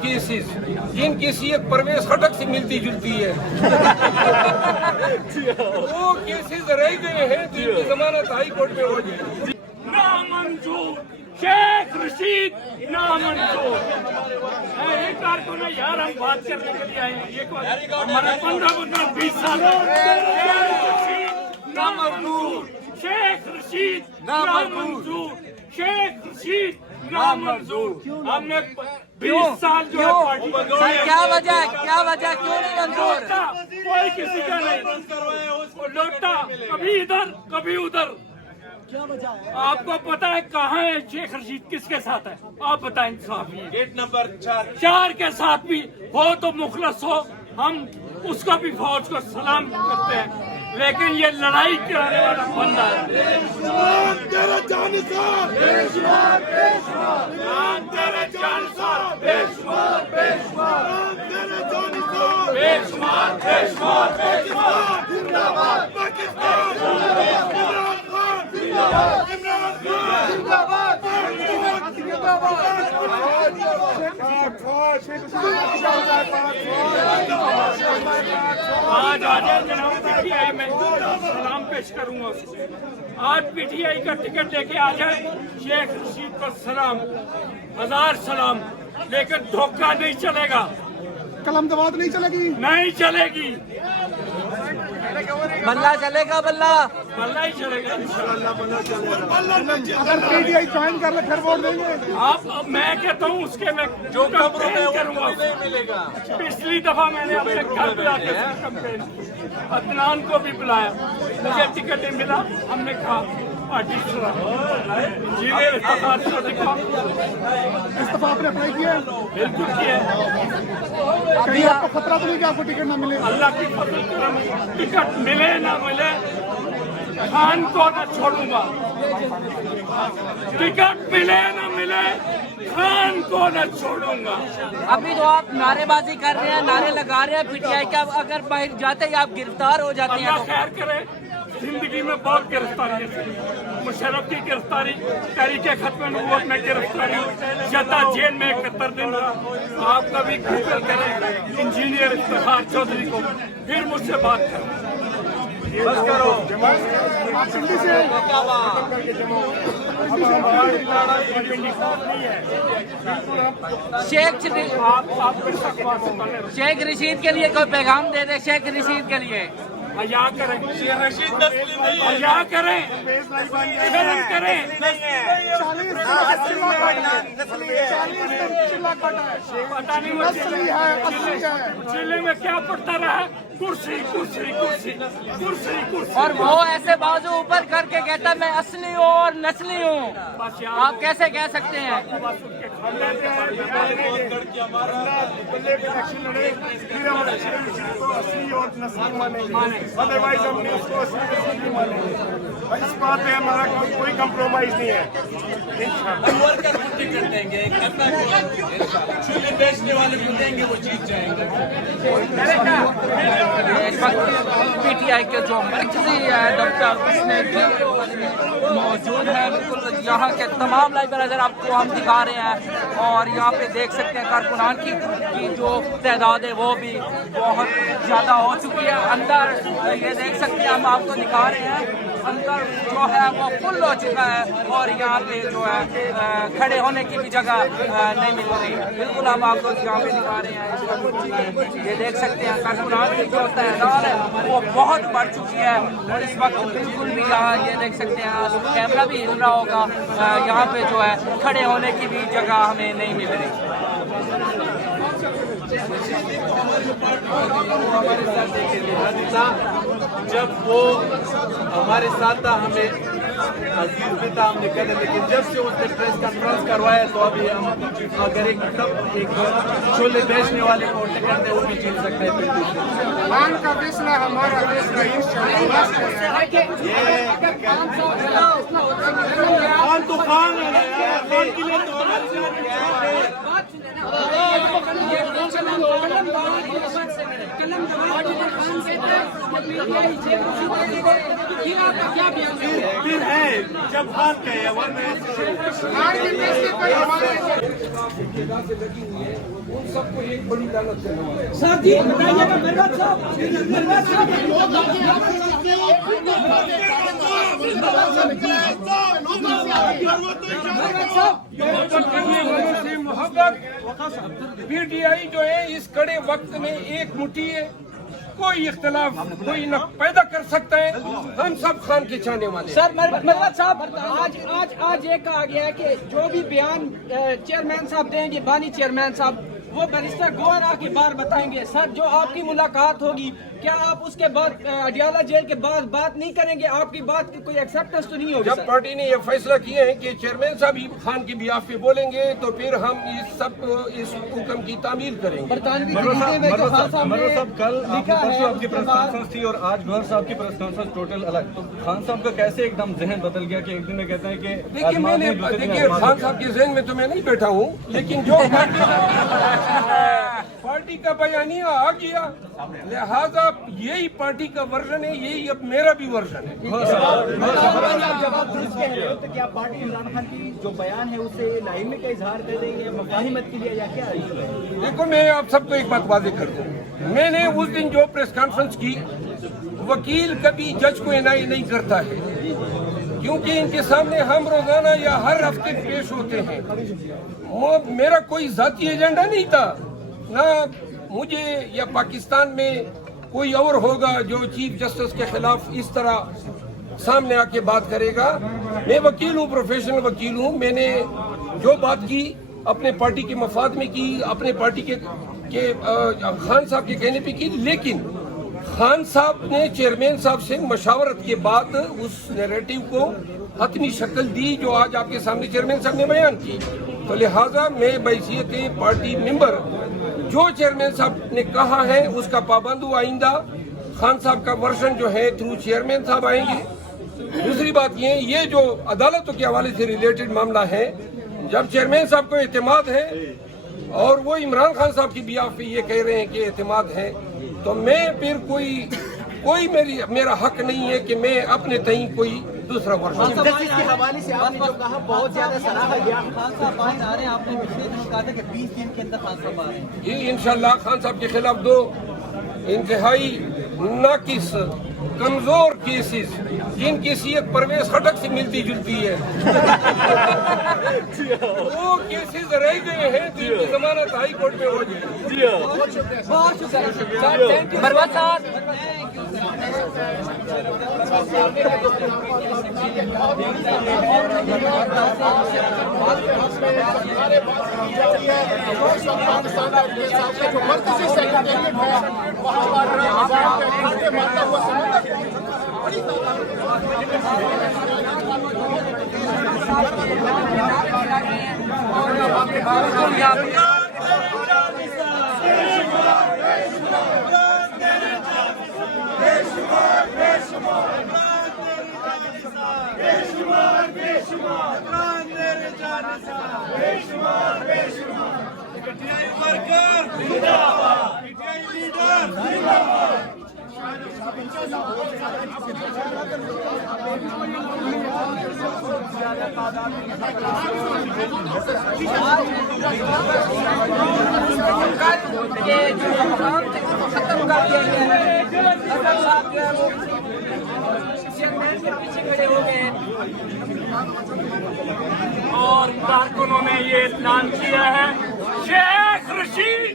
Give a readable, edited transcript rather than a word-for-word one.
Cases जिनकी सीयत परवेज खटक से मिलती जुलती है वो केसेस रह गए हैं तो इनकी जमानत हाई कोर्ट में हो गई। नामंजूर शेख रशीद नामंजूर। एक कारकुन है यार, हम बात करने के लिए आए हैं। ये हमारा 15-20 साल नामंजूर शेख रशीद नामंजूर शेख रशीद नामंजूर। हमने 20 साल जो है पार्टी क्या वजह क्यों नहीं मंजूर? कोई किसी का नहीं लौटा, कभी इधर कभी उधर। आपको पता है कहाँ है शेख रशीद, किसके साथ है? आप बताएं साहब। गेट नंबर 4 के साथ भी हो तो मुखलस हो, हम उसका भी फौज को सलाम करते हैं, लेकिन ये लड़ाई कराने वाला बंदा है। आज जनाब पीटीआई में सलाम पेश करूंगा उसको। आज पीटीआई का टिकट लेके आ जाए, शेख रशीद को सलाम, 1000 सलाम, लेकिन धोखा नहीं चलेगा, कलमदवाद नहीं चलेगी, नहीं चलेगी। बल्ला चलेगा, बल्ला ही चलेगा अगर पीटीआई ज्वाइन कर ले फिर वोट देंगे आप। मैं कहता हूँ उसके में जो कंपेन करूँगा मिलेगा। पिछली दफा मैंने अपने घर बुला के कंपेन की, अदनान को भी बुलाया, मुझे टिकट नहीं मिला। हमने कहा पार्टी इंजीनियर इस्तीफा आपने अप्लाई किया है? बिल्कुल किया है। कहीं आपको खतरा तो नहीं कि आपको टिकट ना मिले? अल्लाह की फजल करम, टिकट मिले ना मिले खान को न छोड़ूंगा। टिकट मिले ना मिले खान को न छोड़ूंगा। अभी तो आप नारेबाजी कर रहे हैं, नारे लगा रहे हैं पीटीआई का, अगर बाहर जाते ही आप गिरफ्तार हो जाते हैं अल्लाह तो? खैर करे, जिंदगी में बहुत गिरफ्तारी है। मुशर्रफ की गिरफ्तारी, तहरीके खत्म नबूवत में गिरफ्तारी, जद्दा जेल में 71 दिन रहा। आप कभी गूगल करें इंजीनियर इफ्तिखार चौधरी को, फिर मुझसे बात करें। बस करो। आप दिल्ली से शेख रशीद के लिए कोई पैगाम दे दे, शेख रशीद के लिए हया करें, रशीद नस्ली नहीं है। हया करें, शर्म करें। पता नहीं वो जिले में क्या पड़ता रहा, कुर्सी कुर्सी कुर्सी कुर्सी कुर्सी। और वो ऐसे बाजू ऊपर करके कहता मैं असली हूँ और नस्ली हूँ। आप कैसे कह सकते हैं? अदरवाइज हमने उसको इस बात में हमारा कोई कंप्रोमाइज नहीं है। वर्कर को टिकट देंगे, करना चूल्हे बेचने वाले को देंगे, वो जीत जाएंगे। इस वक्त पीटीआई के जो मर्कजी दफ्तर उसमें भी मौजूद है। बिल्कुल यहाँ के तमाम लाइव अगर आपको हम दिखा रहे हैं, और यहाँ पे देख सकते हैं कारकुनान की जो तादाद है वो भी बहुत ज़्यादा हो चुकी है। अंदर ये देख सकते हैं, हम आपको दिखा रहे हैं, अंदर जो है वो फुल हो चुका है, और यहाँ पे जो है खड़े होने की भी जगह नहीं मिल रही। बिल्कुल हम आपको यहाँ पे दिखा रहे हैं, ये देख सकते हैं कारकुनान की जो तादाद है वो बहुत बढ़ चुकी है। और इस वक्त बिल्कुल भी यहाँ ये देख सकते हैं, कैमरा भी हिल रहा होगा, यहाँ पे जो है खड़े होने की भी जगह हमें नहीं मिल रही। हमारे साथ जब वो हमारे साथ था, हमें अजीज भी था, हमने करे, लेकिन जब से उसने प्रेस कॉन्फ्रेंस करवाया तो अभी हम अगर एक छोले बेचने वाले को टिकट दे वो भी जीत सकते हैं। खान का फैसला हमारा फैसला खान तो खान है ना यार, खान के लिए तो हमारे फिर है जब खान कहे वरना एक बड़ी दानत से नवाजा। सर जी बताइएगा मेरवात साहब करने वालों से मोहब्बत। पीटीआई जो है इस कड़े वक्त में एक मुट्ठी है, कोई इख्तलाफ कोई न पैदा कर सकता है। हम सब खान के चाहने वाले। सर मेरवात साहब आज ये कहा गया है कि जो भी बयान चेयरमैन साहब देंगे, बानी चेयरमैन साहब, वो बैरिस्टर गोरा के बार बताएंगे। सर जो आपकी मुलाकात होगी, क्या आप उसके बाद अडियाला जेल के बाद बात नहीं करेंगे? आपकी बात की कोई एक्सेप्टेंस तो नहीं होगी? जब पार्टी ने यह फैसला किया है कि चेयरमैन साहब ही खान के बियाफ पे बोलेंगे, तो फिर हम इस हुक्म की तामील करेंगे। कल आपकी प्रेस कॉन्फ्रेंस थी और आज गौहर साहब की प्रेस कॉन्फ्रेंस टोटल अलग। तो खान साहब का कैसे एकदम जहन बदल गया कि एक दिन में कहते हैं कि देखिए खान साहब के जहन में तो मैं नहीं बैठा हूँ, लेकिन जो पार्टी का बयानिया आ गया, लिहाजा यही पार्टी का वर्जन है, यही अब मेरा भी वर्जन है। तो क्या पार्टी इमरान खान की जो बयान है उसे लाइनमे का इजहार कर रही है, मुफाहिमत के लिए, या क्या है? देखो मैं आप सबको एक बात वाज़ेह कर दूं, मैंने उस दिन जो प्रेस कॉन्फ्रेंस की, वकील कभी जज को इनाई नहीं करता है, क्योंकि इनके सामने हम रोजाना या हर हफ्ते पेश होते हैं। वो मेरा कोई जाती एजेंडा नहीं था, ना मुझे या पाकिस्तान में कोई और होगा जो चीफ जस्टिस के खिलाफ इस तरह सामने आके बात करेगा। मैं वकील हूँ, प्रोफेशनल वकील हूँ। मैंने जो बात की अपने पार्टी के मफाद में की, अपने पार्टी के खान साहब के कहने पे की, लेकिन खान साहब ने चेयरमैन साहब से मशावरत के बाद उस नैरेटिव को हतमी शक्ल दी जो आज आपके सामने चेयरमैन साहब ने बयान की। तो लिहाजा मैं बैसियत पार्टी मेंबर जो चेयरमैन साहब ने कहा है उसका पाबंद हूँ। आइंदा खान साहब का वर्जन जो है थ्रू चेयरमैन साहब आएंगे। दूसरी बात ये जो अदालतों के हवाले से रिलेटेड मामला है, जब चेयरमैन साहब को एतमाद है और वो इमरान खान साहब की बियाफ पे ये कह रहे हैं कि एतमाद है, तो मैं फिर कोई मेरा हक नहीं है कि मैं अपने तई कोई दूसरा वर्जन। जस्टिस के हवाले से आपने जो कहा बहुत ज्यादा सराहा गया। खान साहब बाहर आ रहे हैं, आपने पिछले दिनों कहा था कि 20 दिन के अंदर खान साहब आ रहे हैं। ये इंशाल्लाह खान साहब के खिलाफ 2 इंतहाई नाकिस कमजोर केसेस, जिनकी सीयत परवेज खटक से मिलती जुलती है, वो केसेस रह गए हैं जिनकी जमानत हाई कोर्ट में हो गई। बहुत शुक्रिया मेरवात साहब। खत्म कर दिया गया है। साहब जो है वो चेयरमैन के पीछे खड़े हो गए और कारकुनों ने ये ऐलान किया है शेख रशीद